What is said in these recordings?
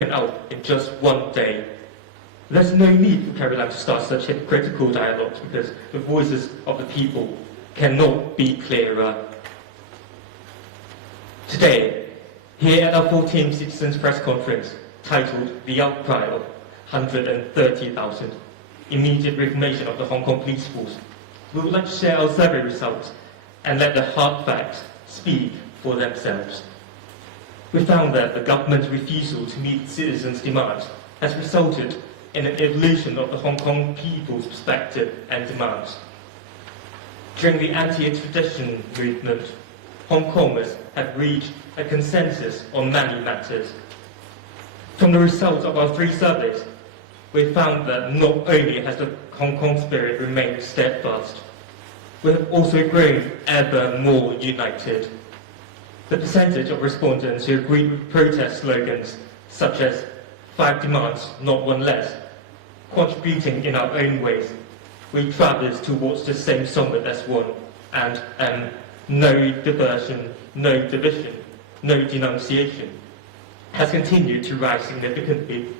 out in just one day. There's no need for Carrie Lam to start such hypocritical dialogues because the voices of the people cannot be clearer. Today, here at our 14th Citizens Press Conference, titled The Outcry of 130,000, Immediate Reformation of the Hong Kong Police Force, we would like to share our survey results and let the hard facts speak for themselves. We found that the government's refusal to meet citizens' demands has resulted in an evolution of the Hong Kong people's perspective and demands. During the anti-extradition movement, Hong Kongers have reached a consensus on many matters. From the results of our 3 surveys, we found that not only has the Hong Kong spirit remained steadfast, we have also grown ever more united. The percentage of respondents who agreed with protest slogans such as 5 demands, not 1 less, contributing in our own ways, we traverse towards the same summit as one, and no diversion, no division, no denunciation, has continued to rise significantly.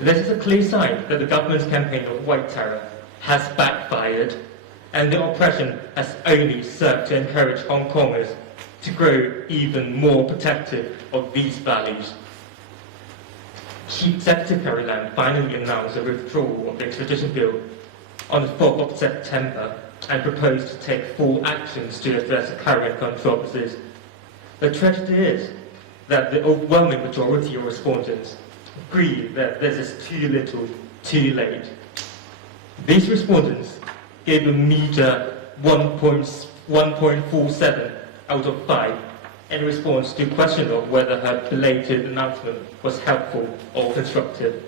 This is a clear sign that the government's campaign of white terror has backfired, and the oppression has only served to encourage Hong Kongers to grow even more protective of these values. Chief Executive Carrie Lam finally announced a withdrawal of the extradition bill on the 4th of September and proposed to take 4 actions to address the current controversies. The tragedy is that the overwhelming majority of respondents agree that this is too little, too late. These respondents gave a meager 1.47 out of 5 in response to a question of whether her belated announcement was helpful or constructive.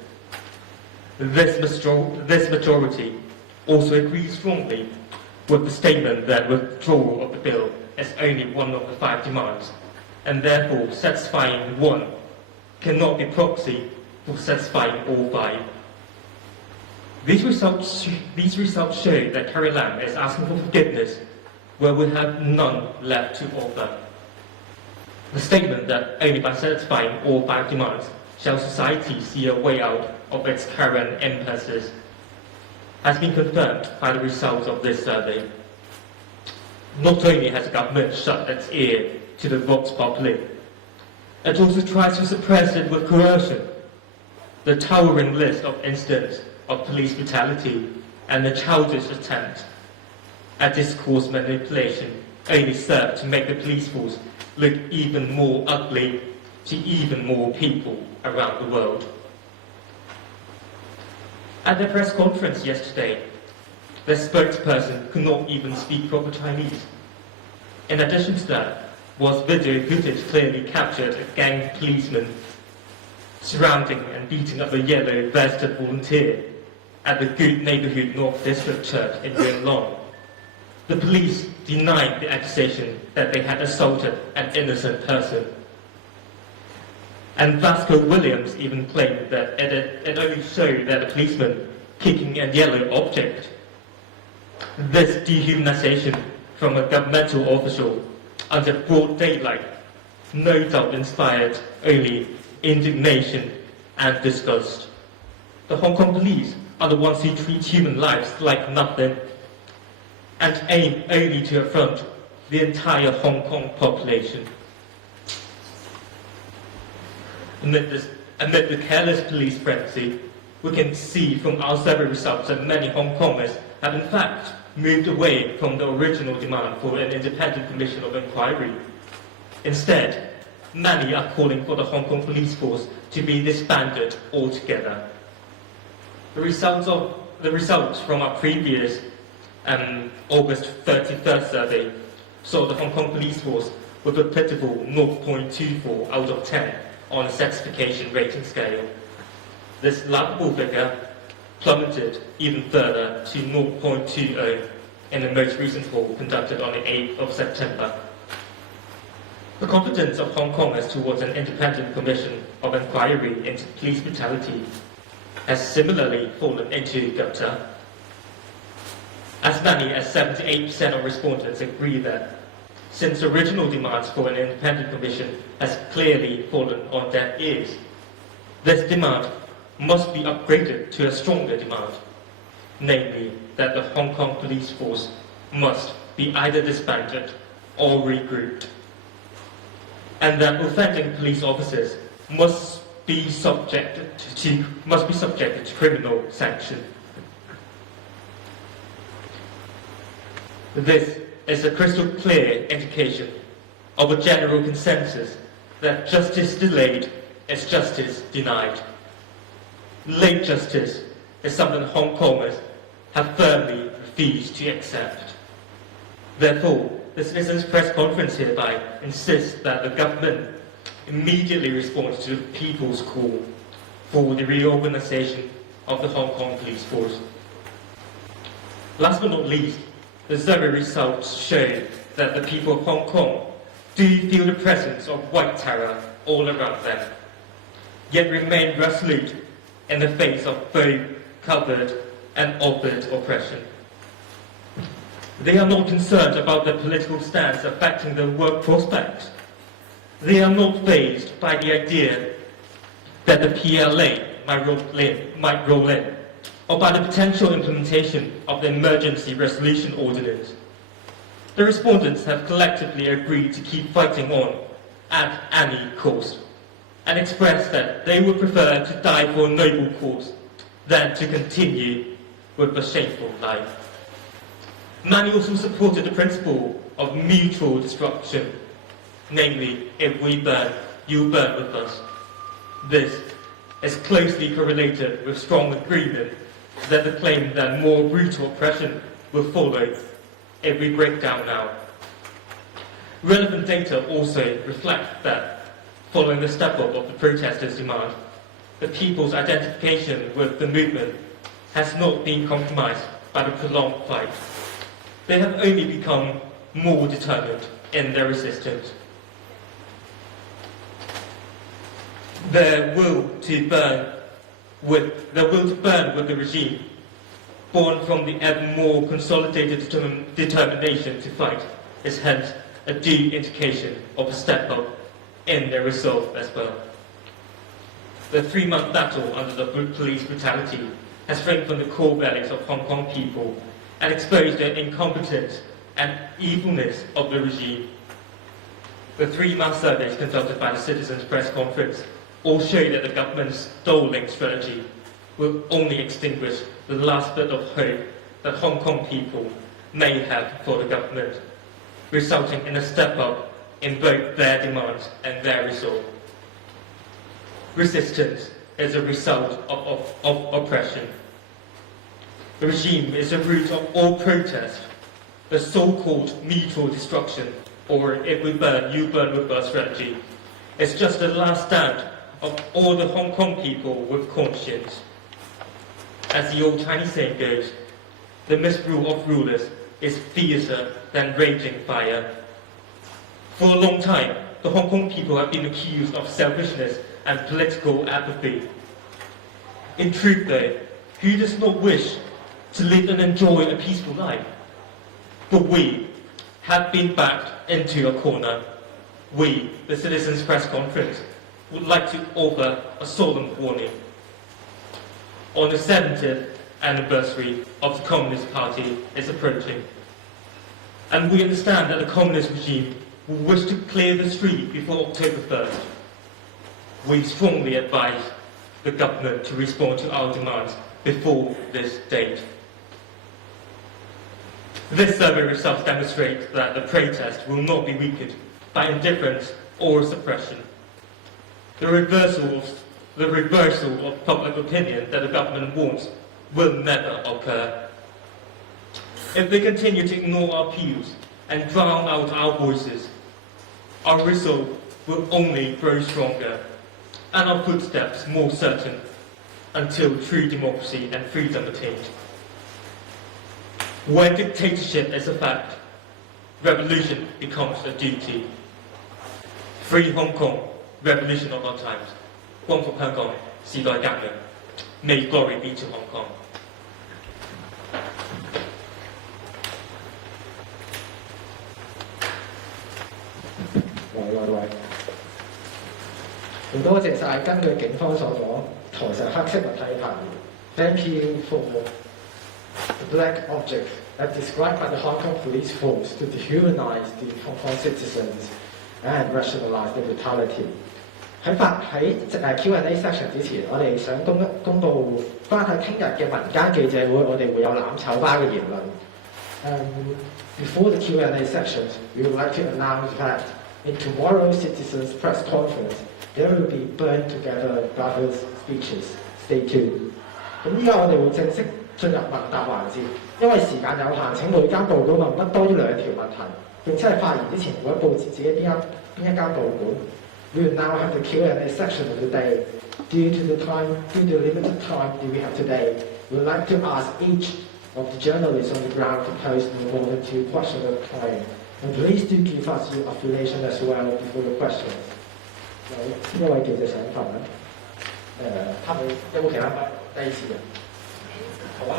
This majority also agrees strongly with the statement that withdrawal of the bill is only one of the 5 demands, and therefore satisfying one cannot be proxy for satisfying all 5. These results show that Carrie Lam is asking for forgiveness where we have none left to offer. The statement that only by satisfying all 5 demands shall society see a way out of its current impasses has been confirmed by the results of this survey. Not only has the government shut its ear to the vox populi, it also tries to suppress it with coercion. The towering list of incidents of police brutality and the childish attempt at discourse manipulation only serve to make the police force look even more ugly to even more people around the world. At the press conference yesterday, the spokesperson could not even speak proper Chinese. In addition to that, was video footage clearly captured a gang policeman surrounding and beating up a yellow-vested volunteer at the Good Neighbourhood North District Church in Yuen Long. The police denied the accusation that they had assaulted an innocent person. And Vasco Williams even claimed that it only showed that the policeman kicking a yellow object. This dehumanization from a governmental official under broad daylight no doubt inspired only indignation and disgust. The Hong Kong police are the ones who treat human lives like nothing and aim only to affront the entire Hong Kong population. Amid the careless police frenzy, we can see from our survey results that many Hong Kongers have in fact moved away from the original demand for an independent commission of inquiry. Instead, many are calling for the Hong Kong police force to be disbanded altogether. The results from our previous August 31st survey saw the Hong Kong police force with a pitiful 0.24 out of 10 on a satisfaction rating scale. This laughable figure plummeted even further to 0.20 in the most recent poll conducted on the 8th of September. The confidence of Hong Kongers towards an independent commission of inquiry into police brutality has similarly fallen into gutter. As many as 78% of respondents agree that since the original demands for an independent commission has clearly fallen on deaf ears, This demand must be upgraded to a stronger demand, namely that the Hong Kong police force must be either disbanded or regrouped, and that offending police officers must be subjected to criminal sanction. This is a crystal clear indication of a general consensus that justice delayed is justice denied. Late justice is something Hong Kongers have firmly refused to accept. Therefore, the Citizens' Press Conference hereby insists that the government immediately responds to the people's call for the reorganization of the Hong Kong police force. Last but not least, the survey results show that the people of Hong Kong do feel the presence of white terror all around them, yet remain resolute in the face of both covert and overt oppression. They are not concerned about the political stance affecting their work prospects. They are not fazed by the idea that the PLA might roll in, or by the potential implementation of the Emergency Resolution Ordinance. The respondents have collectively agreed to keep fighting on at any cost, and expressed that they would prefer to die for a noble cause than to continue with a shameful life. Many also supported the principle of mutual destruction, namely, if we burn, you burn with us. This is closely correlated with strong agreement that the claim that more brutal oppression will follow if we break down now. Relevant data also reflect that, following the step-up of the protesters' demand, the people's identification with the movement has not been compromised by the prolonged fight. They have only become more determined in their resistance. Their will to burn with the regime, born from the ever more consolidated determination to fight, is hence a due indication of a step up in their resolve as well. The 3-month battle under the police brutality has strengthened the core values of Hong Kong people and exposed the incompetence and evilness of the regime. The 3-month surveys conducted by the Citizens' Press Conference all show that the government's stalling strategy will only extinguish the last bit of hope that Hong Kong people may have for the government, resulting in a step up in both their demands and their resolve. Resistance is a result of oppression. The regime is the root of all protest. The so-called mutual destruction, or if we burn, you burn with us strategy, is just the last stand of all the Hong Kong people with conscience. As the old Chinese saying goes, the misrule of rulers is fiercer than raging fire. For a long time, the Hong Kong people have been accused of selfishness and political apathy. In truth, though, who does not wish to live and enjoy a peaceful life? But we have been backed into a corner. We, the Citizens' Press Conference, would like to offer a solemn warning. On the 70th anniversary of the Communist Party is approaching, and we understand that the communist regime will wish to clear the street before October 1st. We strongly advise the government to respond to our demands before this date. This survey results demonstrate that the protest will not be weakened by indifference or suppression. The reversal of public opinion that the government wants will never occur. If they continue to ignore our appeals and drown out our voices, our resolve will only grow stronger and our footsteps more certain until true democracy and freedom attained. When dictatorship is a fact, revolution becomes a duty. Free Hong Kong, revolution of our times. 光復香港，時代革命。May glory be to Hong Kong. 喂。好多謝晒，根據警方所講，台上黑色物體牌 Thank you for the black object as described by the Hong Kong police force to dehumanize the Hong Kong citizens and rationalize the brutality。喺Q&A section 之前，我哋想公佈翻喺聽日嘅民間記者會，我哋會有攬炒巴嘅言論。Before the Q&A sections, we would like to announce that in tomorrow's citizens' press conference, there will be burned together brothers' speeches. Stay tuned。咁依家我哋會正式進入問答環節，因為時間有限，請每間報館問不多於2條問題，並且係發言之前唔會報自己邊一間報館。We will now have the Q&A section of the day. Due to the limited time that we have today, we would like to ask each of the journalists on the ground to pose no more than 2 questions at a time. And please do give us your affiliation as well before your questions。有邊一位記者想發問？有冇其他第二次嘅？好啊。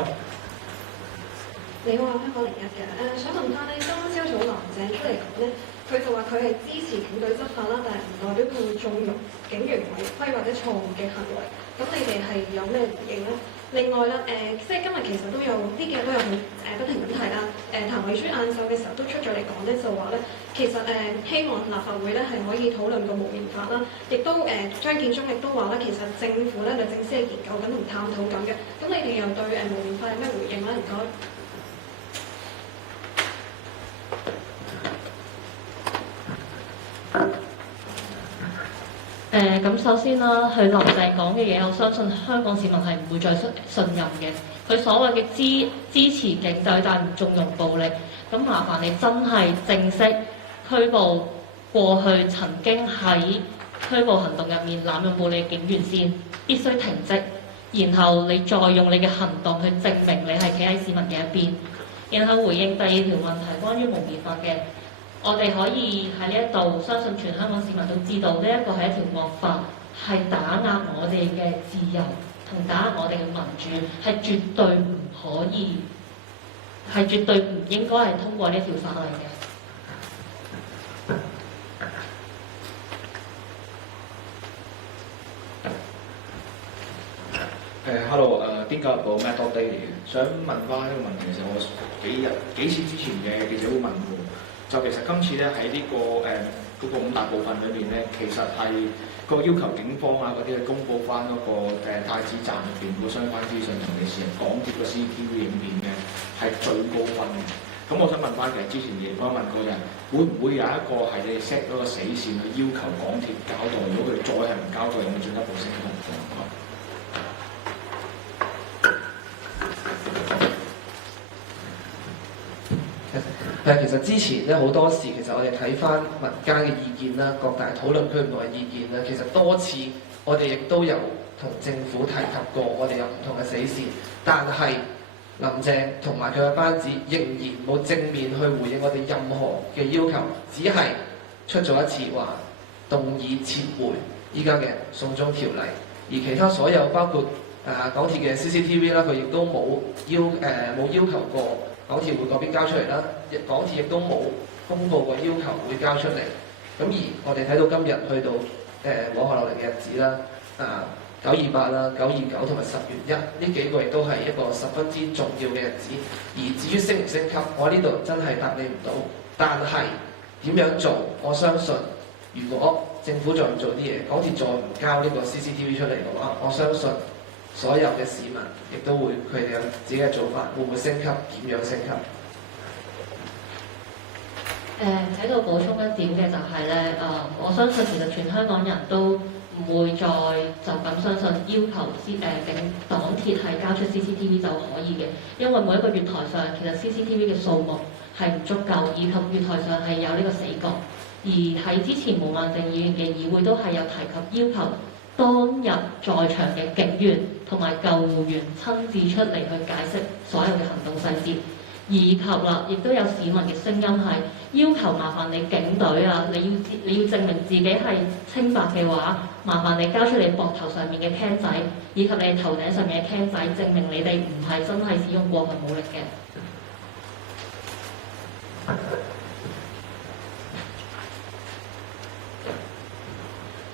你好啊，香港01嘅想問翻咧，今朝早林鄭出嚟講咧，佢就話佢係支持警隊執法啦，但係唔代表佢會縱容警員違規或者錯誤嘅行為。咁你哋係有咩回應咧？另外啦，即係今日其實都有呢幾日都有不停咁提啦。譚慧珠晏晝嘅時候都出咗嚟講咧，就話咧其實希望立法會咧係可以討論個無面法啦，亦都張建宗亦都話咧，其實政府咧律政司係研究緊同探討緊嘅。咁你哋又對無面法有咩回應咧？唔該。咁首先啦，佢林鄭講嘅嘢，我相信香港市民係唔會再信任嘅。佢所謂嘅支持警隊，但係唔縱容暴力，咁麻煩你真係正式拘捕過去曾經喺拘捕行動入面濫用暴力嘅警員先，必須停職，然後你再用你嘅行動去證明你係企喺市民嘅一邊。然後回應第2條問題，關於蒙面法嘅。我哋可以喺呢一度，相信全香港市民都知道，呢一個係一條惡法，係打壓我哋嘅自由同打壓我哋嘅民主，係絕對唔可以，係絕對唔應該係通過呢條法例嘅。Hello， 邊個報 Metal Daily 想問翻呢個問題，其實我幾次之前嘅記者會問過。就其實今次咧喺呢個嗰個5大部分裏面咧，其實係個要求警方啊嗰啲去公佈翻嗰個太子站入邊個相關資訊，尤其是港鐵個 CCTV 影片嘅係最高分嘅。咁我想問翻，其實之前亦都問過人，會唔會有一個係你哋 set 嗰個死線去要求港鐵交代？如果佢哋再係唔交代，有冇進一步升級？其實之前咧好多時，其實我哋睇翻民間嘅意見啦，各大討論區唔同嘅意見啦，其實多次我哋亦都有同政府提及過，我哋有唔同嘅死線，但係林鄭同埋佢嘅班子仍然冇正面去回應我哋任何嘅要求，只係出咗一次話動議撤回依家嘅送中條例，而其他所有包括港鐵嘅 CCTV 啦，佢亦都冇要求過港鐵會嗰邊交出嚟啦，港鐵亦都冇公佈過要求會交出嚟。咁而我哋睇到今日去到往後落嚟嘅日子啦，928啦、929同埋10月1呢幾個亦都係一個十分之重要嘅日子。而至於升唔升級，我喺呢度真係答你唔到。但係點樣做，我相信如果政府再唔做啲嘢，港鐵再唔交呢個 CCTV 出嚟嘅話，我相信所有嘅市民亦都會佢哋有自己嘅做法，會唔會升級？點樣升級？喺度補充一點嘅就係咧，我相信其實全香港人都唔會再就咁相信要求港鐵係交出 CCTV 就可以嘅，因為每一個月台上其實 CCTV 嘅數目係唔足夠，以及月台上係有呢個死角。而喺之前毛孟靜議員嘅議會都係有提及要求當日在場嘅警員同埋救護員親自出嚟去解釋所有嘅行動細節，以及啦，亦都有市民嘅聲音係要求麻煩你警隊啊，你要證明自己係清白嘅話，麻煩你交出你膊頭上面嘅 can 仔，以及你頭頂上面嘅 can 仔，證明你哋唔係真係使用過分武力嘅。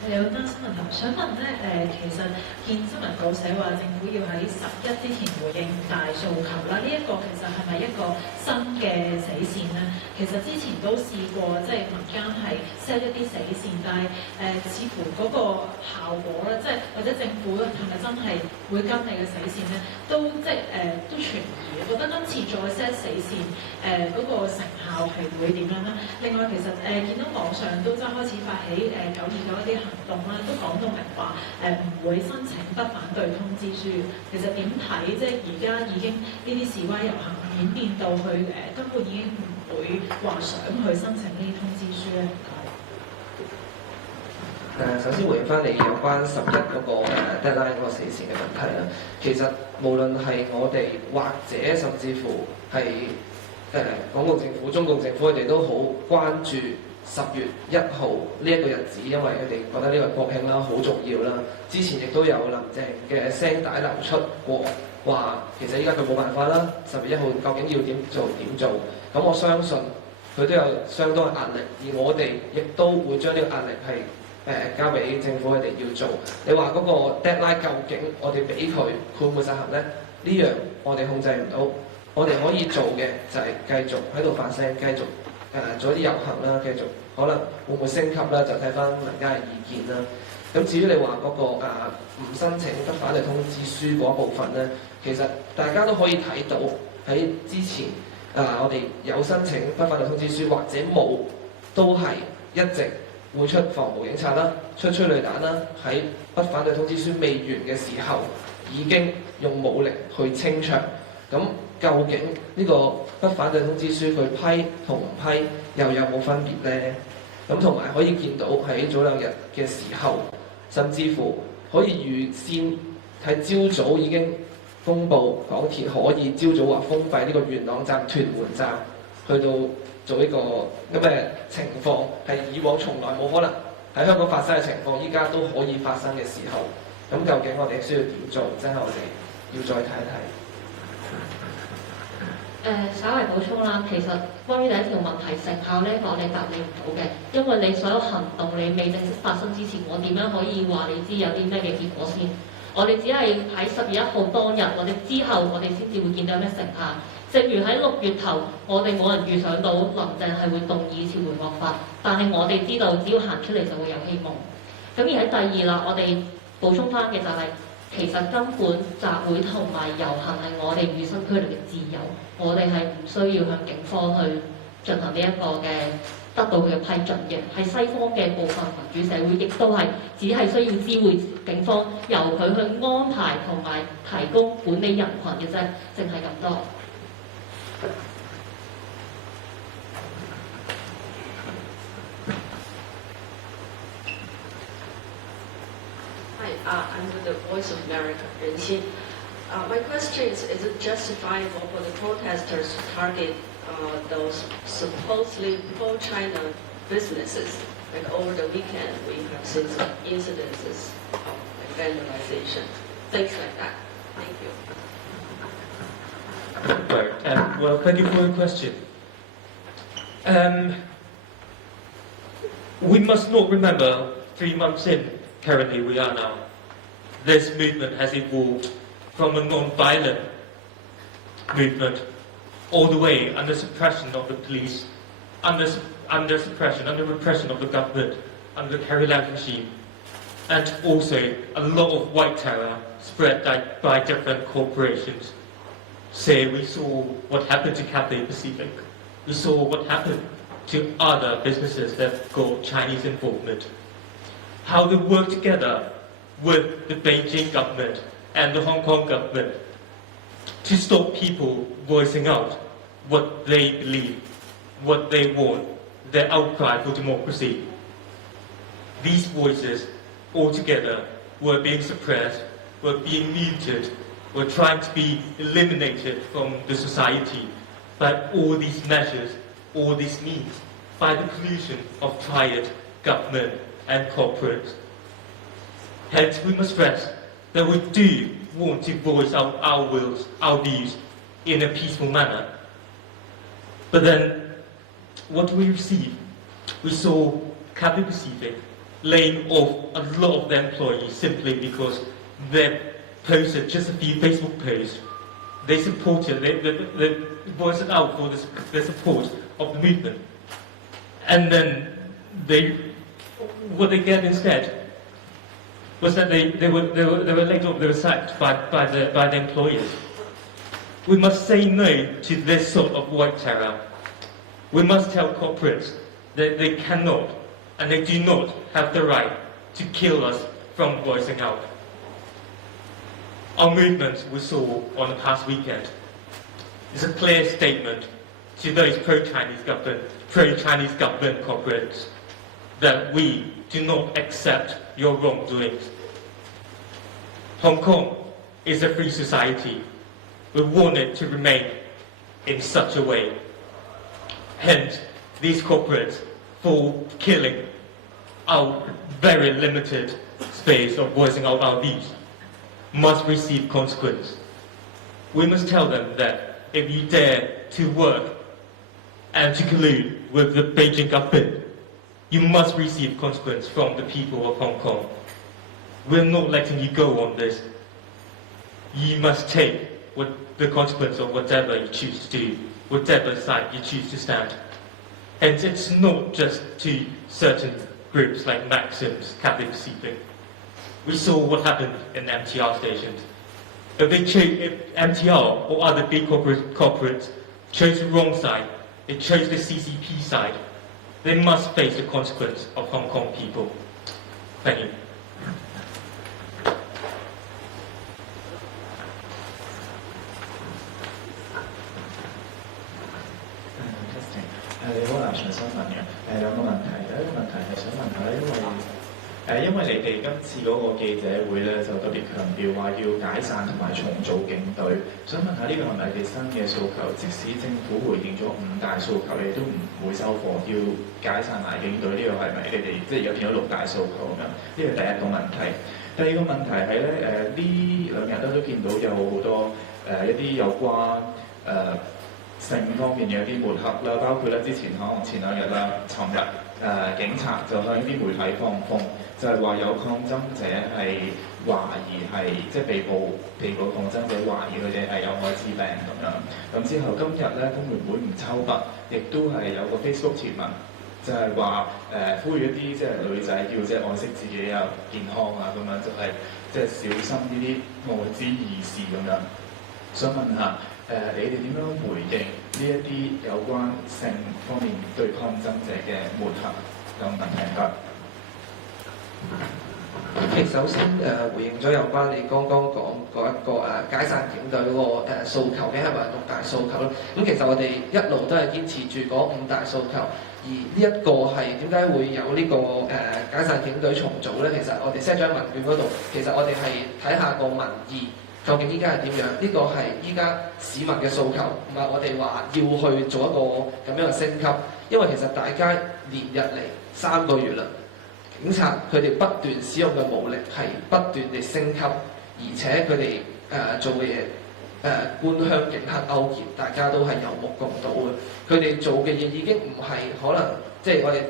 有單新聞頭，想問咧其實見新聞稿寫話政府要喺11之前回應大訴求啦，呢一個其實係咪一個新嘅死線咧？其實之前都試過即係民間係 set 一啲死線，但係似乎嗰個效果咧，即係或者政府係咪真係會跟你嘅死線咧，都即係都存疑。覺得今次再 set 死線嗰個成效係會點樣咧？另外其實見到網上都真係開始發起929一啲行動啦，都講到明話唔會申請不反對通知書。其實點睇？即係而家已經呢啲示威遊行演變到去根本已經唔會話想去申請呢啲通知書咧？首先回應翻你有關11嗰個deadline 嗰個死線嘅問題啦。其實無論係我哋或者甚至乎係港共政府、中共政府，佢哋都好關注10月1號呢一個日子，因為佢哋覺得呢個國慶啦好重要啦。之前亦都有林鄭嘅聲帶流出過，話其實依家佢冇辦法啦。10月1號究竟要點做？咁我相信佢都有相當嘅壓力，而我哋亦都會將呢個壓力係交俾政府佢哋要做。你話嗰個 deadline 究竟我哋俾佢會唔會實行呢？呢樣我哋控制唔到。我哋可以做嘅就係繼續喺度發聲，繼續做一啲遊行啦，繼續可能會唔會升級啦，就睇翻民間嘅意見啦。咁至於你話嗰個唔申請不反對通知書嗰部分呢，其實大家都可以睇到喺之前我哋有申請不反對通知書或者冇，都係一直會出防暴警察啦，出催淚彈啦，喺不反對通知書未完嘅時候已經用武力去清場。咁究竟呢個不反對通知書佢批同唔批又有冇分別呢？咁同埋可以見到喺早2日嘅時候，甚至乎可以預先喺朝早已經公佈港鐵可以朝早話封閉呢個元朗站、屯門站，去到做呢個咁嘅情況，係以往從來冇可能喺香港發生嘅情況，依家都可以發生嘅時候，咁究竟我哋需要點做？真係我哋要再睇一睇。稍為補充啦，其實關於第一條問題成效呢個我哋答你唔到嘅，因為你所有行動你未正式發生之前，我點樣可以話你知有啲咩嘅結果先？我哋只係喺10月1號當日，或者之後我哋先至會見到有咩成效。正如喺6月頭，我哋冇人預想到林鄭係會動議撤回惡法，但係我哋知道只要行出嚟就會有希望。咁而喺第二啦，我哋補充翻嘅就係、其實根本集會同埋遊行係我哋與生俱來嘅自由，我哋係唔需要向警方去進行呢一個嘅得到佢嘅批准嘅。喺西方嘅部分民主社會，亦都係只係需要知會警方，由佢去安排同埋提供管理人群嘅啫，淨係咁多。I'm with the Voice of America, Ren Xin. My question is it justifiable for the protesters to target those supposedly pro-China businesses? Like over the weekend, we have seen some incidences of vandalization, things like that. Thank you. Right. Well, thank you for your question. We must not remember 3 months in, currently we are now, this movement has evolved from a non-violent movement all the way under suppression of the police, under repression of the government, under the Carrie Lam regime, and also a lot of white terror spread by different corporations. Say we saw what happened to Cathay Pacific, we saw what happened to other businesses that got Chinese involvement. How they work together with the Beijing government and the Hong Kong government to stop people voicing out what they believe, what they want, their outcry for democracy. These voices all together were being suppressed, were being muted, were trying to be eliminated from the society by all these measures, all these means, by the collusion of triad government and corporates. Hence, we must stress that we do want to voice out our wills, our views, in a peaceful manner. But then, what do we receive? We saw Cathay Pacific, laying off a lot of their employees simply because they posted just a few Facebook posts. They supported, they voiced out for the support of the movement. And then what they get instead was that they were laid off, they were sacked by the employers. We must say no to this sort of white terror. We must tell corporates that they cannot and they do not have the right to kill us from voicing out. Our movement we saw on the past weekend is a clear statement to those pro-Chinese government corporates that we do not accept your wrongdoings. Hong Kong is a free society. We want it to remain in such a way. Hence, these corporates, for killing our very limited space of voicing out our views, must receive consequence. We must tell them that if you dare to work and to collude with the Beijing government, you must receive consequence from the people of Hong Kong. We're not letting you go on this. You must take the consequence of whatever you choose to do, whatever side you choose to stand. And it's not just to certain groups like Maxim's Catholic Sleeping. We saw what happened in MTR stations. If MTR or other big corporates chose the wrong side, they chose the CCP side, they must face the consequence of Hong Kong people. Thank you.因為你哋今次嗰個記者會咧，就特別強調話要解散同埋重組警隊。想問下呢個係咪你哋新嘅訴求？即使政府回應咗5大訴求，你都唔會收貨，要解散埋警隊，呢個係咪你哋即係而家變咗6大訴求咁樣？呢個第一個問題。第二個問題係咧，呢2日都見到有好多一啲有關性方面嘅一啲抹黑啦，包括咧之前可能前2日啦，尋日警察就向啲媒體放風。就係話有抗爭者係懷疑係即係被捕抗爭者懷疑佢哋係有愛滋病咁樣。咁之後今日咧工聯會吳秋北亦都係有個 Facebook 貼文，就係話呼籲一啲即係女仔要即係愛惜自己啊健康啊咁樣，就係即係小心呢啲愛滋異事咁樣。想問下你哋點樣回應呢一啲有關性方面對抗爭者嘅抹黑咁問題㗎？首先回應咗有關你剛剛講嗰一個解散警隊嗰個訴求嘅係咪6大訴求咧？咁其實我哋一路都係堅持住嗰5大訴求，而呢一個係點解會有呢個解散警隊重組咧？其實我哋 set 咗喺問卷嗰度，其實我哋係睇下個民意究竟依家係點樣？呢個係依家市民嘅訴求，唔係我哋話要去做一個咁樣嘅升級，因為其實大家連日嚟3個月啦。警察佢哋不斷使用嘅武力係不斷地升級，而且佢哋做嘅嘢官鄉警黑勾結，大家都係有目共睹嘅。佢哋做嘅嘢已經唔係可能，即係我哋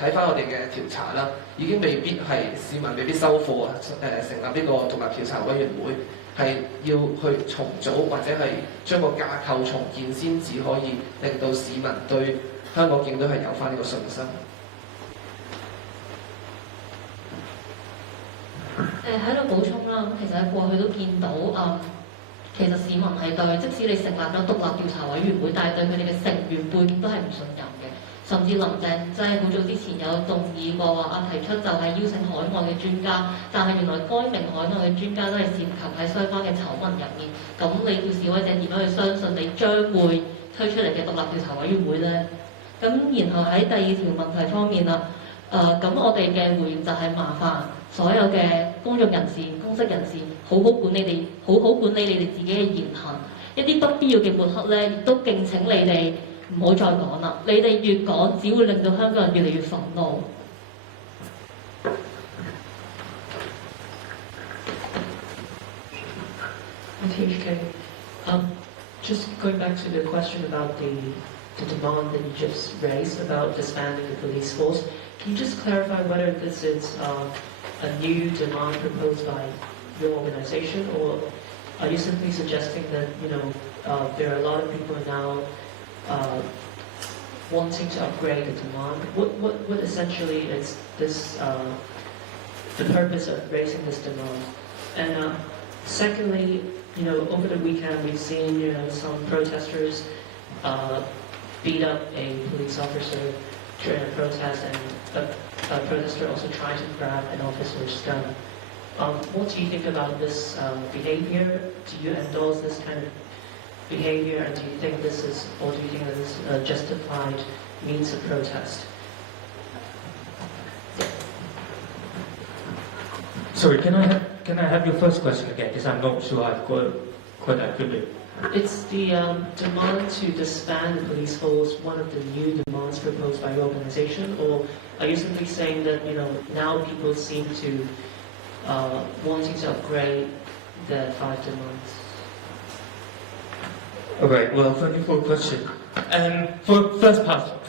睇翻我哋嘅調查啦，已經未必係市民未必收貨啊！成立呢個獨立調查委員會係要去重組或者係將個架構重建，先至可以令到市民對香港警隊係有翻呢個信心。喺度補充啦，咁其實喺過去都見到其實市民係對，即使你成立咗獨立調查委員會，但係對佢哋嘅成員背景都係唔信任嘅。甚至林鄭即係好早之前有動議過話提出就係邀請海外嘅專家，但係原來該名海外嘅專家都係涉及喺相關嘅醜聞入面。咁你叫示威者點樣去相信你將會推出嚟嘅獨立調查委員會呢？咁然後喺第2條問題方面啦，咁我哋嘅回應就係麻煩所有嘅公眾人士、公職人士好好管理你哋自己嘅言行，一啲不必要嘅抹黑咧，亦都敬請你哋唔好再講啦。你哋越講，只會令到香港人越嚟越憤怒。Just going back to the question about the demand that you just raised about disbanding the police force. Can you just clarify whether this is a new demand proposed by your organization, or are you simply suggesting that there are a lot of people now wanting to upgrade the demand? What essentially is this the purpose of raising this demand? And secondly, over the weekend we've seen some protesters beat up a police officer during a protest, and a protester also tried to grab an officer's gun. What do you think about this behavior? Do you endorse this kind of behavior, and do you think this is a justified means of protest? Sorry, can I have your first question again? Because I'm not sure I've got it quite accurately. It's the demand to disband the police force, one of the new demands proposed by your organization, or are you simply saying that now people seem to wanting to upgrade the 5 demands? Okay, well, thank you for the question. For the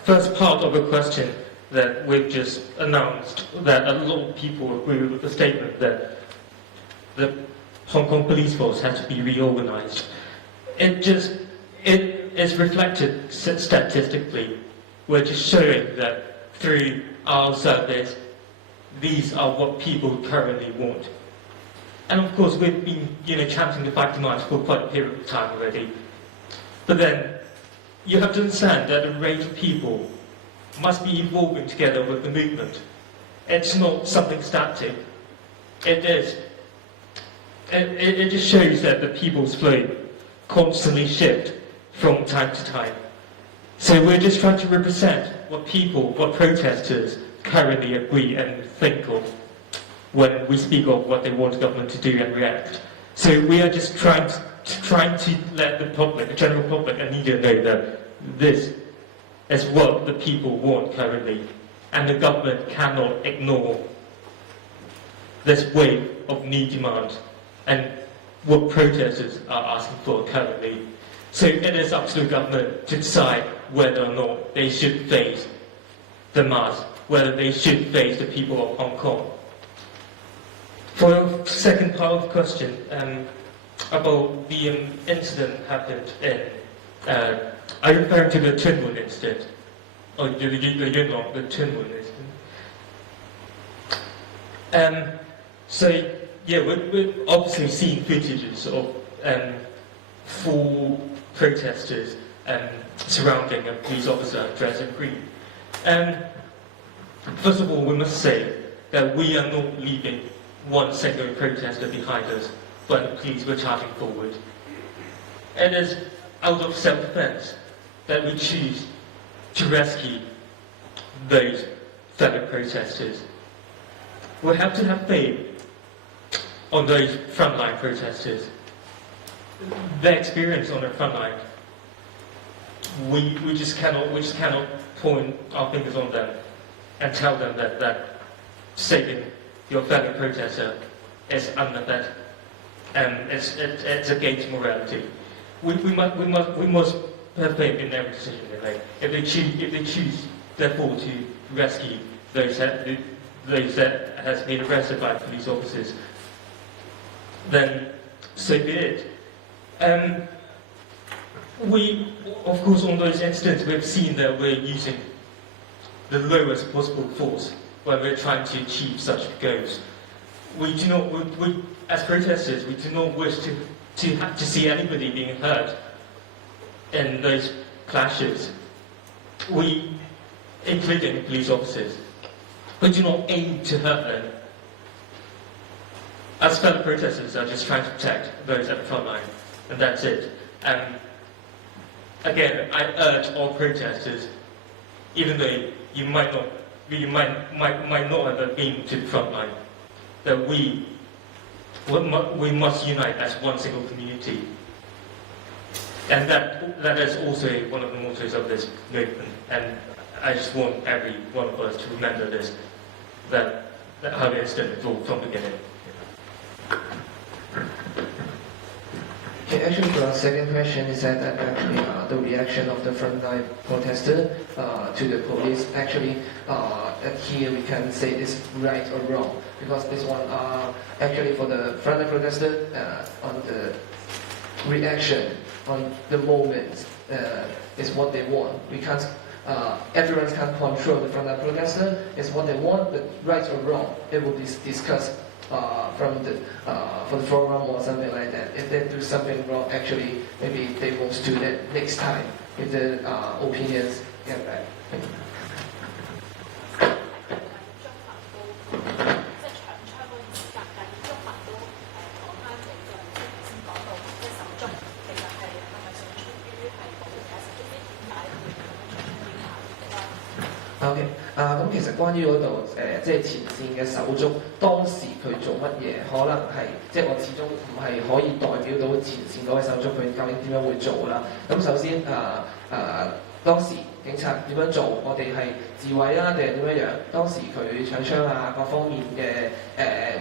first part of the question, that we've just announced that a lot of people agree with the statement that the Hong Kong police force has to be reorganized. It is reflected statistically. We're just showing that through our surveys, these are what people currently want. And of course, we've been chanting the 5 demands for quite a period of time already. But then, you have to understand that a range of people must be evolving together with the movement. It's not something static. It just shows that the people's flow constantly shift from time to time. So we're just trying to represent what protesters currently agree and think of when we speak of what they want the government to do and react. So we are just trying to let the public, the general public and media know that this is what the people want currently, and the government cannot ignore this wave of new demand and what protesters are asking for currently. So it is up to the government to decide whether or not they should face the mass, whether they should face the people of Hong Kong. For the second part of the question, about the incident happened in, are you referring to the Tuen Mun incident? Or the Yuen Long, the Tuen Mun incident? So, yeah, we're obviously seeing footages of 4 protesters surrounding a police officer dressed in green. First of all, we must say that we are not leaving one single protester behind us when the police were charging forward. It is out of self-defense that we choose to rescue those fellow protesters. We have to have faith on those frontline protesters. Their experience on the frontline, we just cannot point our fingers on them and tell them that saving your fellow protester is unaffected and it's against morality. We must have faith in every decision they make. If they choose, therefore, to rescue those that has been arrested by police officers, then so be it. We, of course, on those incidents, we've seen that we're using the lowest possible force when we're trying to achieve such goals. We do not, as protesters, we do not wish to see anybody being hurt in those clashes. Including police officers, we do not aim to hurt them. As fellow protesters are just trying to protect those at the front line, and that's it. Again, I urge all protesters, even though you might not have been to the front line, that we must unite as one single community. And that is also one of the mottos of this movement. And I just want every one of us to remember this, that how the incident was all from the beginning. Okay, actually, for our second question is that actually the reaction of the frontline protester to the police. Actually, here we can say it's right or wrong because this one actually for the frontline protester on the reaction on the moment is what they want. We can't. Everyone can't control the frontline protester. It's what they want, but right or wrong, it will be discussed from the for the forum or something like that. If they do something wrong, actually maybe they won't do that next time if the opinions get back. 咁其實關於嗰度即係前線嘅手足，當時佢做乜嘢，可能係即係我始終唔係可以代表到前線嗰位手足佢究竟點樣會做啦。咁首先當時警察點樣做，我哋係自衛啊定係點樣樣？當時佢搶槍啊各方面嘅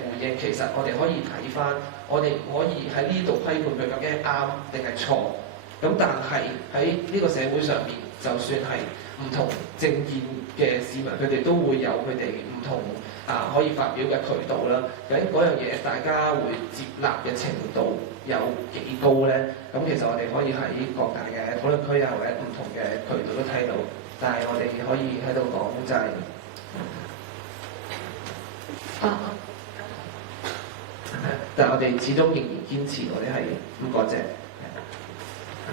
回應，其實我哋可以睇翻，我哋唔可以喺呢度批判佢究竟係啱定係錯。咁但係喺呢個社會上面，就算係唔同政見嘅市民，佢哋都會有佢哋唔同可以發表嘅渠道啦。究竟嗰樣嘢大家會接納嘅程度有幾高咧？咁其實我哋可以喺各大嘅討論區啊，或者唔同嘅渠道都睇到。但係我哋可以喺度講就係、但係我哋始終仍然堅持，我哋係唔割席。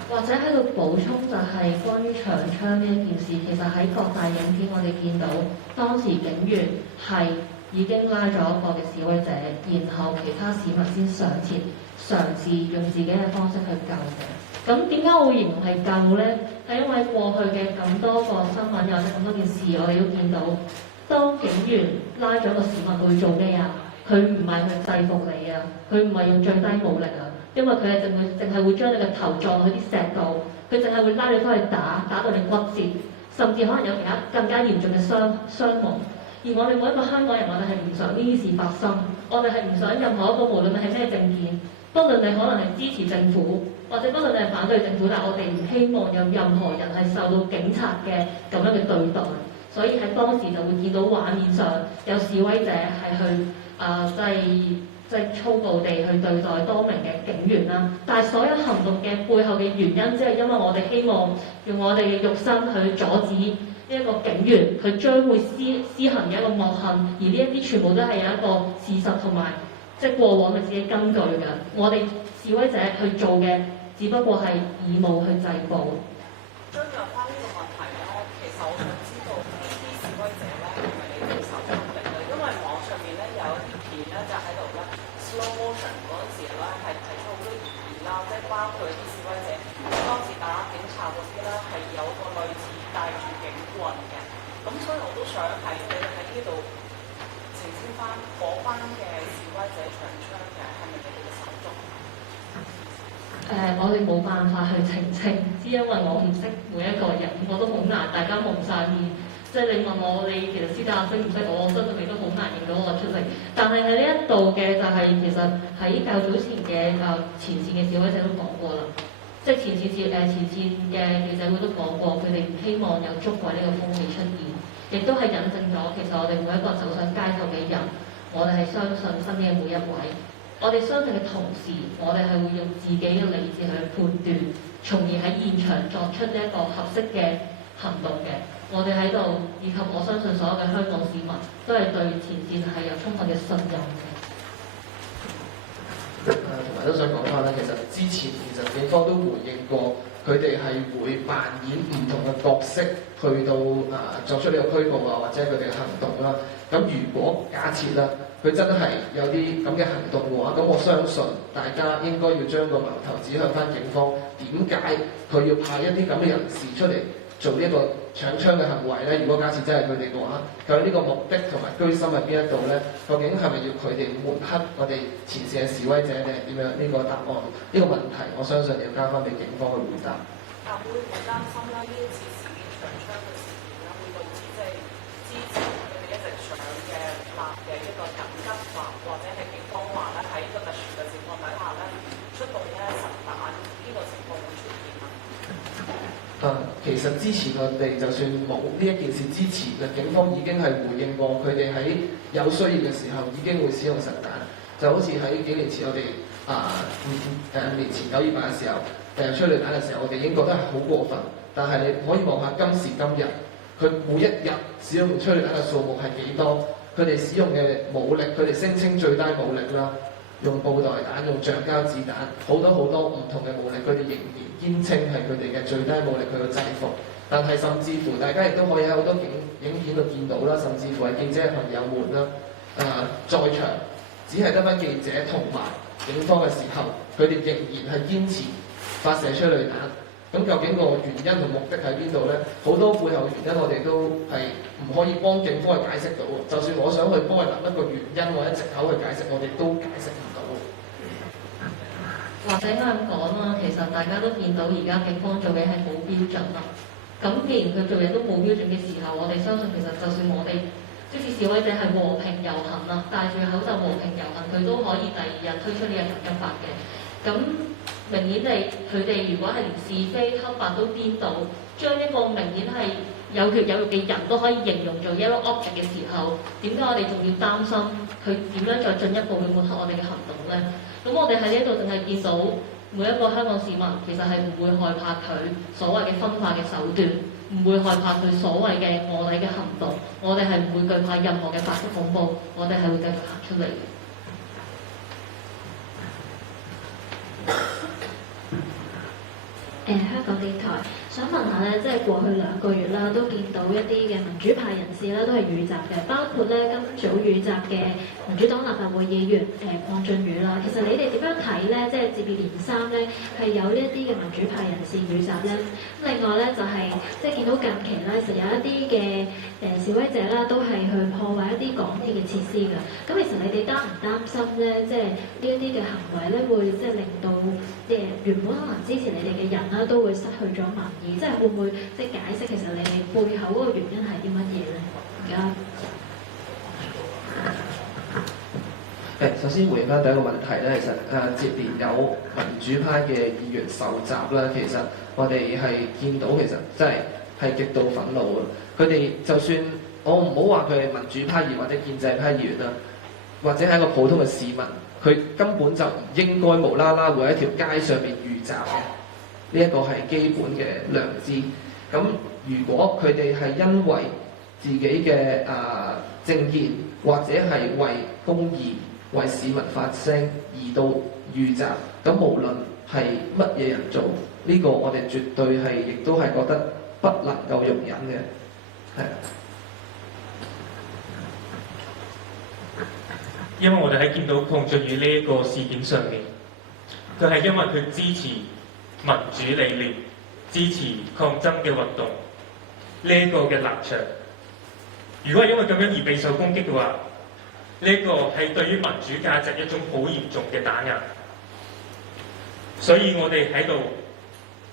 或者喺度補充就係關於搶槍呢一件事，其實喺各大影片我哋見到當時警員係已經拉咗一個嘅示威者，然後其他市民先上前嘗試用自己嘅方式去救嘅。咁點解我會形容係救呢？係因為過去嘅咁多個新聞或者咁多件事，我哋都見到，當警員拉咗個市民去做咩啊？佢唔係去制服你啊，佢唔係用最低武力啊。因為佢係淨係會將你嘅頭撞去啲石度，佢淨係會拉你翻去打到你骨折，甚至可能有其他更加嚴重嘅傷亡。而我哋每一個香港人，我哋係唔想呢啲事發生，我哋係唔想任何一個無論你係咩政見，不論你可能係支持政府，或者不論你係反對政府，但係我哋唔希望有任何人係受到警察嘅咁樣嘅對待。所以喺當時就會見到畫面上有示威者係去即係粗暴地去對待多名嘅警員啦，但係所有行動嘅背後嘅原因，即係因為我哋希望用我哋嘅肉身去阻止呢一個警員佢將會施行嘅一個惡行，而呢一啲全部都係有一個事實同埋即係過往嘅自己根據嘅。我哋示威者去做嘅，只不過係義務去制暴。追究翻呢個問題咧，其實我想知道呢啲示威者咧係咪你哋手中定嘅？因為網上面咧有一啲片咧就喺度咧 slow motion 嗰陣時咧係提出好多疑義啦，即係包括啲示威者當時打警察嗰啲咧係有個類似帶住警棍嘅，咁所以我都想係你哋喺呢度澄清翻嗰班嘅示威者搶槍嘅係咪你哋嘅手中？我哋冇辦法去澄清，只因為我唔識每一個人，我都好難，大家蒙晒面。即係你問我，你其實私底下識唔識我相信你都好難認到我出嚟。但係喺呢一度嘅就係、其實喺較早前嘅前線嘅示威者都講過啦，即係前線嘅記者會都講過，佢哋唔希望有捉鬼呢個風氣出現，亦都係引證咗其實我哋每一個走上街頭嘅人，我哋係相信身邊嘅每一位。我哋相信嘅同時，我哋係會用自己嘅理智去判斷，從而喺現場作出呢一個合適嘅行動嘅。我哋喺度，以及我相信所有嘅香港市民都係對前線係有充分嘅信任嘅。同埋都想講翻啦，其實之前警方都回應過，佢哋係會扮演唔同嘅角色去到作出呢個拘捕啊，或者佢哋嘅行動啦。咁如果假設啦，佢真係有啲咁嘅行動嘅話，咁我相信大家應該要將個矛頭指向翻警方，點解佢要派一啲咁嘅人士出嚟做呢一個搶槍嘅行為咧？如果假設真係佢哋嘅話，究竟呢個目的同埋居心喺邊一度咧？究竟係咪要佢哋抹黑我哋前線嘅示威者定係點樣？呢個答案呢個問題，我相信要交翻俾警方去回答。但會唔會擔心咧？呢一次事件搶槍嘅事件咧，會導致即係之前佢哋一直想嘅立嘅一個緊急法，或者係警方話咧喺呢個特殊嘅情況底下咧出動咧實彈嘅其實之前我哋就算冇呢一件事之前嘅警方已經係回應過，佢哋喺有需要嘅時候已經會使用實彈，就好似喺幾年前我哋5年前9月8嘅時候催淚彈嘅時候，我哋已經覺得係好過分，但係你可以望下今時今日，佢每一日使用催淚彈嘅數目係幾多？佢哋使用嘅武力，佢哋聲稱最低武力啦，用布袋彈、用橡膠子彈，好多唔同嘅武力，佢哋仍然堅稱係佢哋嘅最低武力去到制服。但係甚至乎大家亦都可以喺好多影片度見到啦，甚至乎係記者嘅朋友們啦，在場只係得班記者同埋警方嘅時候，佢哋仍然係堅持發射催淚彈。咁究竟個原因同目的喺邊度呢？好多背後嘅原因我哋都係唔可以幫警方去解釋到。就算我想去幫佢諗一個原因或者藉口去解釋，我哋都解釋唔到。或者咁講啦，其實大家都見到而家警方做嘢係冇標準啦。咁既然佢做嘢都冇標準嘅時候，我哋相信其實就算我哋即使示威者係和平遊行啦，戴住口罩和平遊行，佢都可以第二日推出呢個緊急法嘅。咁明顯地，佢哋如果係連是非黑白都顛倒，將一個明顯係有血有肉嘅人都可以形容做 yellow object 嘅時候，點解我哋仲要擔心佢點樣再進一步去抹黑我哋嘅行動呢？咁我哋喺呢一度淨係見到每一個香港市民其實係唔會害怕佢所謂嘅分化嘅手段，唔會害怕佢所謂嘅臥底嘅行動，我哋係唔會懼怕任何嘅白色恐怖，我哋係會繼續行出嚟嘅。香港電台想問下咧，即係過去2個月啦，都見到一啲嘅民主派人士咧都係遇襲嘅，包括咧今早遇襲嘅民主黨立法會議員鄺俊宇啦。其實你哋點樣睇咧？即係接二連三咧係有呢一啲嘅民主派人士遇襲咧。另外咧就係即係見到近期咧，其實有一啲嘅示威者啦，都係去破壞一啲港鐵嘅設施㗎。咁其實你哋擔唔擔心咧？即係呢一啲嘅行為咧，會即係令到原本可能支持你哋嘅人啦，都會失去咗民意。即係會唔會即係解釋其實你哋背後嗰個原因係啲乜嘢咧？而家首先回應翻第一個問題咧，其實接連有民主派嘅議員受襲啦，其實我哋係見到其實真係極度憤怒啊！佢哋就算我唔好話佢係民主派議員或者建制派議員啦，或者係一個普通嘅市民，佢根本就唔應該無啦啦會喺條街上面遇襲嘅。呢一個係基本嘅良知。咁如果佢哋係因為自己嘅政見或者係為公義、為市民發聲而到遇襲，咁無論係乜嘢人做，呢個我哋絕對係亦都係覺得不能夠容忍嘅，係。因為我哋喺見到鄺俊宇呢一個事件上面，佢係因為佢支持民主理念、支持抗爭嘅運動呢一個嘅立場。如果係因為咁樣而備受攻擊嘅話，呢一個係對於民主價值一種好嚴重嘅打壓。所以我哋喺度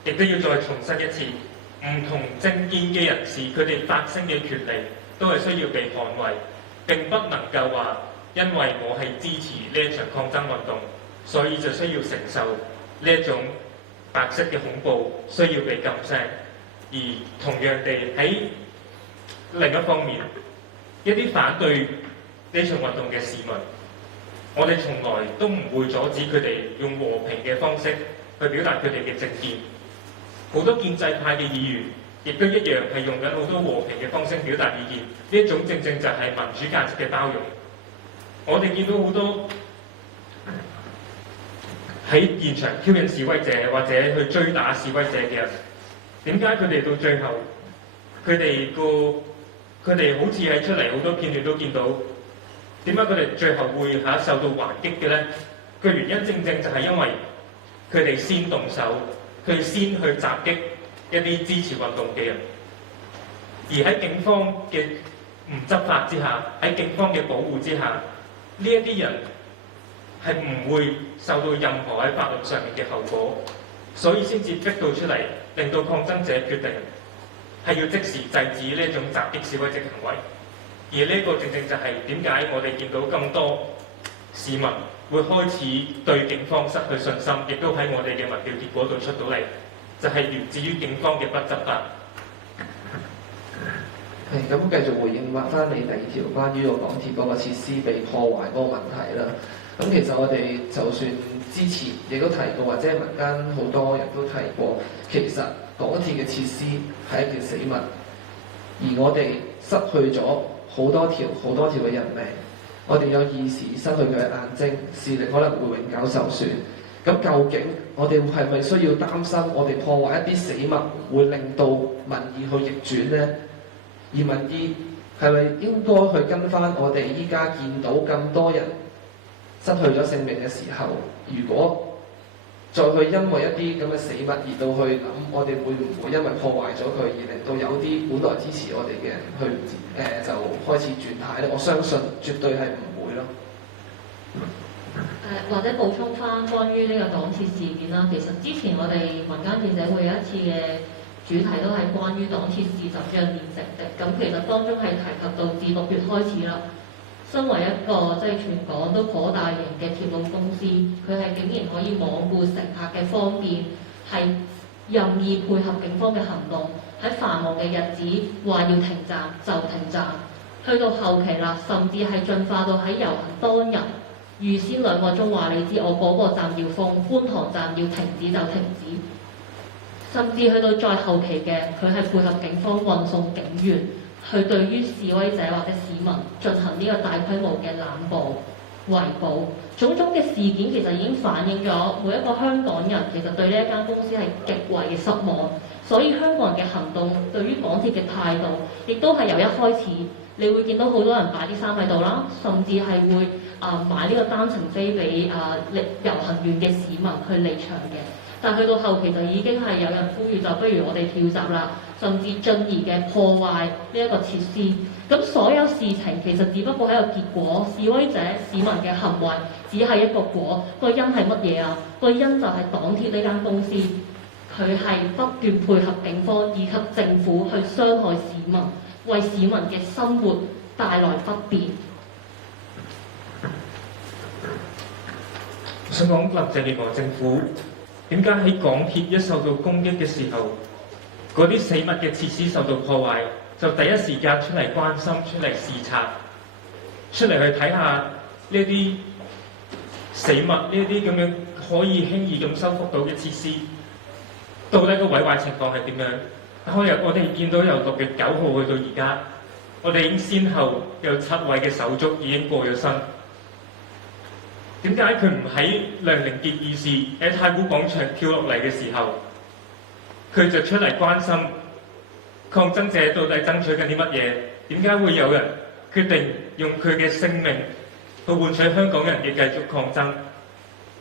亦都要再重申一次，唔同政見嘅人士佢哋發聲嘅權利都係需要被捍衛，並不能夠話因為我係支持呢一場抗爭運動，所以就需要承受呢一種白色嘅恐怖，需要被禁聲。而同樣地喺另一方面，一啲反對呢場運動嘅市民，我哋從來都唔會阻止佢哋用和平嘅方式去表達佢哋嘅政見。好多建制派嘅議員亦都一樣係用緊好多和平嘅方式表達意見。呢一種正正就係民主價值嘅包容。我哋見到好多喺現場挑釁示威者或者去追打示威者嘅人，點解佢哋到最後佢哋好似喺出嚟好多片段都見到，點解佢哋最後會受到還擊嘅呢？個原因正正就係因為佢哋先動手，佢先去襲擊一啲支持運動嘅人，而喺警方嘅唔執法之下，喺警方嘅保護之下，呢一啲人係唔會受到任何喺法律上面嘅後果，所以先至逼到出嚟，令到抗爭者決定係要即時制止呢一種襲擊示威者嘅行為。而呢個正正就係點解我哋見到咁多市民會開始對警方失去信心，亦都喺我哋嘅民調結果度出到嚟，就係源自於警方嘅不執法，係咁繼續回應翻你第二條關於個港鐵嗰個設施被破壞嗰個問題啦。咁其實我哋就算之前亦都提過，或者民間好多人都提過，其實港鐵嘅設施係一件死物，而我哋失去咗好多條嘅人命，我哋有兒時失去佢嘅眼睛，視力可能會永久受損。咁究竟我哋係咪需要擔心我哋破壞一啲死物會令到民意去逆轉呢？而民意係咪應該去跟翻我哋依家見到咁多人失去咗性命嘅時候，如果再去因為一啲咁嘅死物而到去諗，我哋會唔會因為破壞咗佢而令到有啲本來支持我哋嘅人去就開始轉態咧？我相信絕對係唔會咯。或者補充翻關於呢個港鐵事件啦，其實之前我哋民間記者會有一次嘅主題都係關於港鐵事怎樣煉成的。咁其實當中係提及到自6月開始啦，身為一個即係全港都頗大型嘅鐵路公司，佢係竟然可以罔顧乘客嘅方便，係任意配合警方嘅行動，喺繁忙嘅日子話要停站就停站，去到後期啦，甚至係進化到喺遊行當日預先2個鐘話你知，我嗰個站要封，觀塘站要停止就停止，甚至去到再後期嘅，佢係配合警方運送警員，去對於示威者或者市民進行呢個大規模嘅濫捕、圍捕，種種嘅事件其實已經反映咗每一個香港人其實對呢一間公司係極為嘅失望，所以香港人嘅行動對於港鐵嘅態度，亦都係由一開始，你會見到好多人擺啲衫喺度啦，甚至係會買呢個單程飛俾遊行完嘅市民去離場嘅。但去到後期就已經係有人呼籲，就不如我哋跳閘啦，甚至進而嘅破壞呢一個設施。咁所有事情其實只不過係一個結果，示威者市民嘅行為只係一個果。個因係乜嘢啊？個因就係港鐵呢間公司，佢係不斷配合警方以及政府去傷害市民，為市民嘅生活帶來不便。我想講林鄭月娥政府點解喺港鐵一受到攻擊嘅時候，嗰啲死物嘅設施受到破壞，就第一時間出嚟關心、出嚟視察、出嚟去睇下呢啲死物，呢啲咁樣可以輕易咁修復到嘅設施，到底個毀壞情況係點樣？我哋見到由6月9號去到而家，我哋已經先後有7位嘅手足已經過咗身。點解佢唔喺梁凌傑義士喺太古廣場跳落嚟嘅時候，佢就出嚟關心抗爭者到底爭取緊啲乜嘢？點解會有人決定用佢嘅性命去換取香港人嘅繼續抗爭？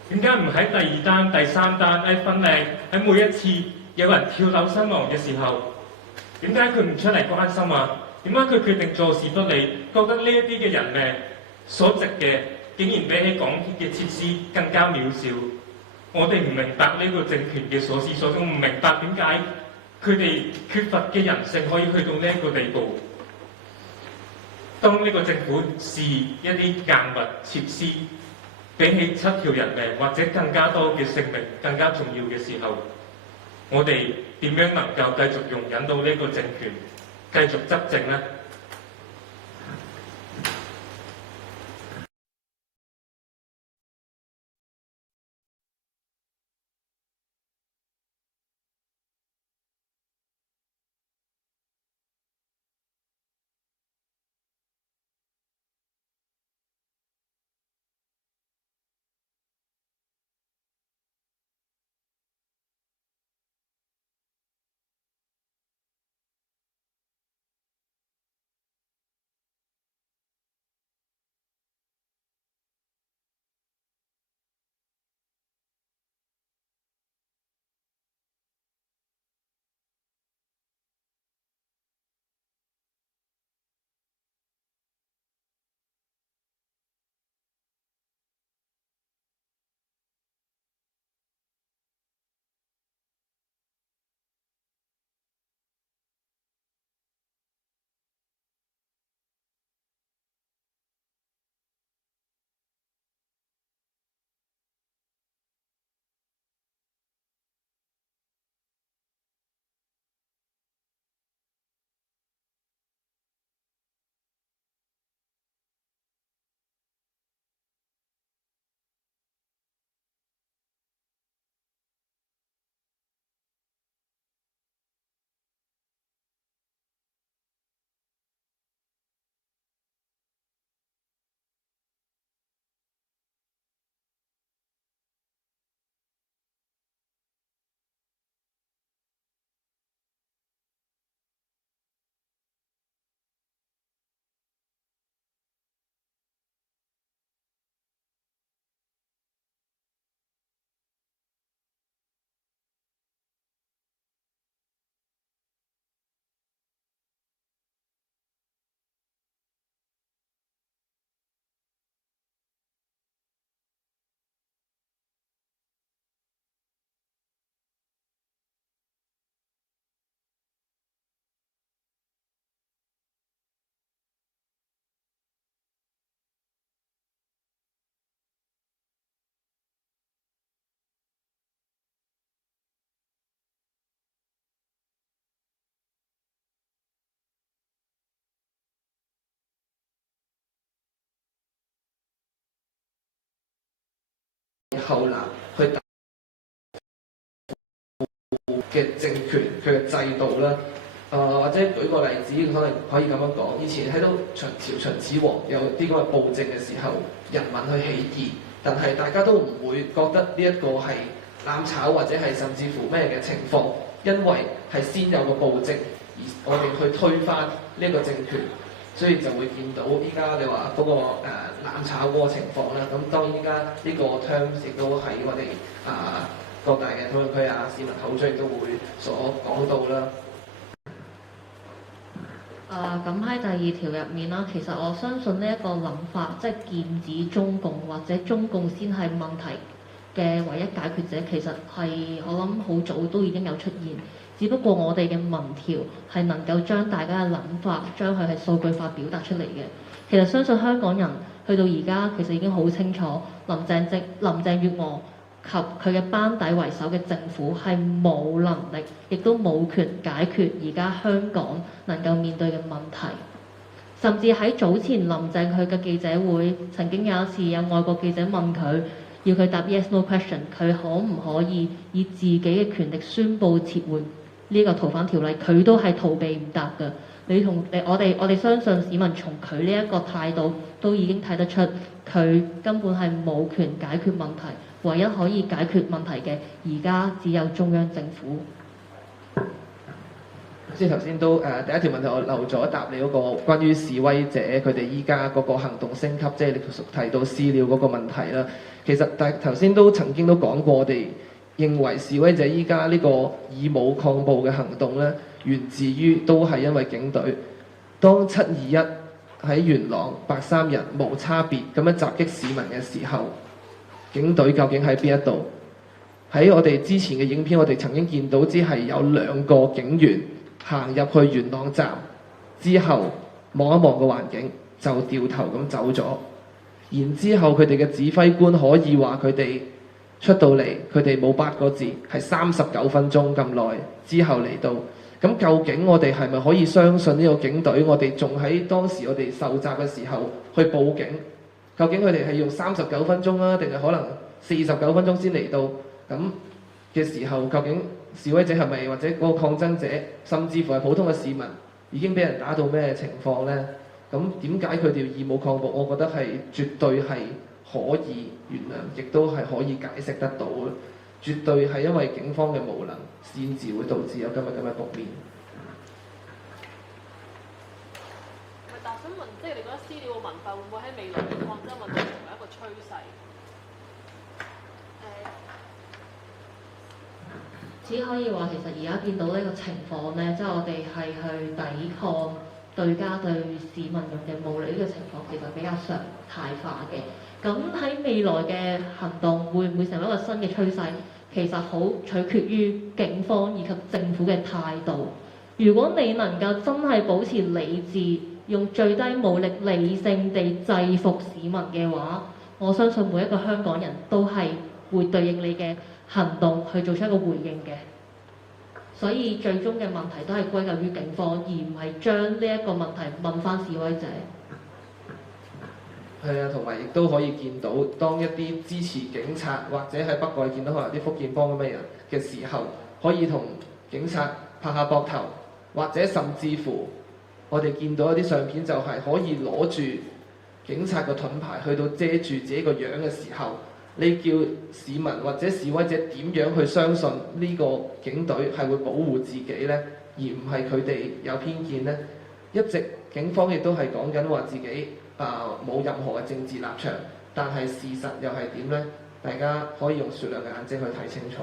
點解唔喺第2單、第3單喺粉嶺喺每一次有人跳樓身亡嘅時候，點解佢唔出嚟關心啊？點解佢決定坐視不理？覺得呢一啲嘅人命所值嘅，竟然比起港鐵嘅設施更加渺小。我哋唔明白呢個政權嘅所思所想，唔明白點解佢哋缺乏嘅人性可以去到呢一個地步。當呢個政府視一啲硬物設施比起7條人命或者更加多嘅性命更加重要嘅時候，我哋點樣能夠繼續容忍到呢個政權繼續執政呢？後欄去打嘅政權佢嘅制度啦。或者舉個例子，可能可以咁樣講，以前睇到秦朝秦始皇有啲咁嘅暴政嘅時候，人民去起義，但係大家都唔會覺得呢一個係攬炒或者係甚至乎咩嘅情況，因為係先有個暴政，而我哋去推翻呢個政權，所以就會見到依家你話嗰個攬炒嗰個情況啦。咁當然依家呢個 terms 亦都喺我哋各大嘅討論區市民口中亦都會所講到啦。咁喺第2條入面啦，其實我相信呢一個諗法，即係劍指中共或者中共先係問題嘅唯一解決者，其實係我諗好早都已經有出現，只不過我哋嘅民調係能夠將大家嘅諗法，將佢係數據化表達出嚟嘅。其實相信香港人去到而家，其實已經好清楚林鄭月娥及佢嘅班底為首嘅政府係冇能力，亦都冇權解決而家香港能夠面對嘅問題。甚至喺早前林鄭佢嘅記者會，曾經有一次有外國記者問佢，要佢答 yes no question， 佢可唔可以以自己嘅權力宣佈撤回呢個逃犯條例？佢都係逃避唔答嘅。我哋相信市民從佢呢一個態度都已經睇得出，佢根本係冇權解決問題。唯一可以解決問題嘅，而家只有中央政府。即係頭先都第一條問題我漏咗答你嗰個關於示威者佢哋依家嗰個行動升級，即係你提到私了嗰個問題啦。其實但頭先都曾經都講過，我哋認為示威者依家呢個以武抗暴嘅行動咧，源自於都係因為警隊。當721喺元朗103人無差別咁樣襲擊市民嘅時候，警隊究竟喺邊一度？喺我哋之前嘅影片，我哋曾經見到只係有2個警員行入去元朗站之後望一望個環境就掉頭咁走咗。然之後佢哋嘅指揮官可以話佢哋出到嚟，佢哋冇8個字，係39分鐘咁耐之後嚟到。咁究竟我哋係咪可以相信呢個警隊？我哋仲喺當時我哋受襲嘅時候去報警？究竟佢哋係用39分鐘啊，定係可能49分鐘先嚟到？咁嘅時候，究竟示威者係咪或者嗰個抗爭者，甚至乎係普通嘅市民，已經俾人打到咩情況呢？咁點解佢哋要以武抗暴？我覺得係絕對係可以原諒，亦都係可以解釋得到嘅。絕對係因為警方嘅無能，先至會導致有今日咁嘅局面。但係想問，即係你覺得私了嘅文化會唔會喺未來嘅抗爭運動成為一個趨勢？只可以話其實而家見到呢個情況呢，即係我哋係去抵抗對家對市民用嘅武力呢個情況，其實比較常態化嘅。咁喺未來嘅行動會唔會成為一個新嘅趨勢？其實好取決於警方以及政府嘅態度。如果你能夠真係保持理智，用最低武力理性地制服市民嘅話，我相信每一個香港人都係會對應你嘅行動去做出一個回應嘅。所以最終嘅問題都係歸咎於警方，而唔係將呢一個問題問翻示威者。係啊，同埋亦都可以見到，當一啲支持警察或者喺北外見到可能啲福建幫咁嘅人嘅時候，可以同警察拍下膊頭，或者甚至乎我哋見到一啲相片就係可以攞住警察個盾牌去到遮住自己個樣嘅時候，你叫市民或者示威者點樣去相信呢個警隊係會保護自己呢？而唔係佢哋有偏見呢？一直警方亦都係講緊話自己冇任何嘅政治立場，但係事實又係點呢？大家可以用雪亮嘅眼睛去睇清楚。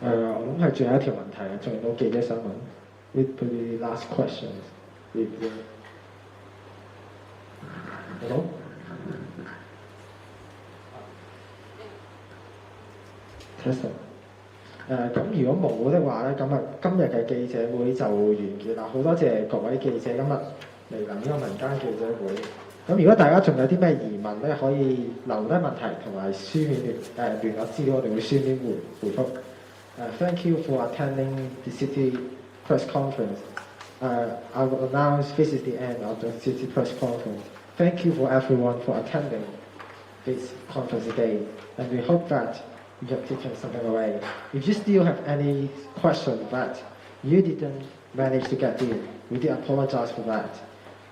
我諗係最後一條問題啊，仲有冇記者想問 ？With the last questions, with the hello。咁如果冇的話咧，咁啊今日嘅記者會就完結啦。好多謝各位記者今日嚟臨呢個民間記者會。咁如果大家仲有啲咩疑問咧，可以留低問題同埋書面聯絡資料，我哋會書面回覆。Thank you for attending the city press conference. I will announce this is the end of the city press conference. thank you for everyone for attending this conference today, and we hope that you have taken something away. If you still have any question that you didn't manage to get in, we do apologize for that.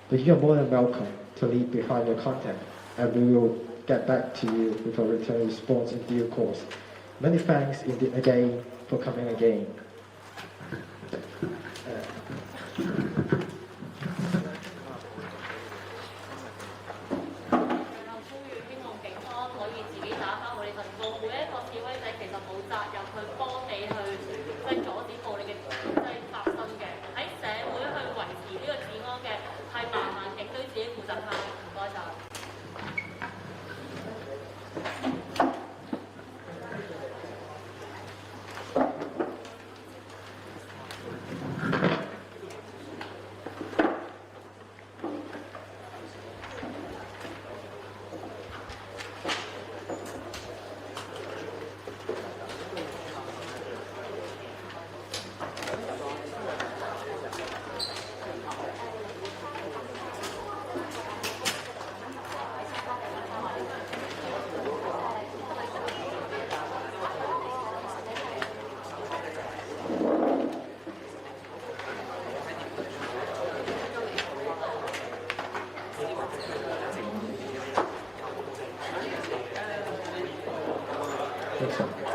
But you are more than welcome to leave behind your contact, and we will get back to you with a return response in due course. Many thanks indeed again for coming again. 非常。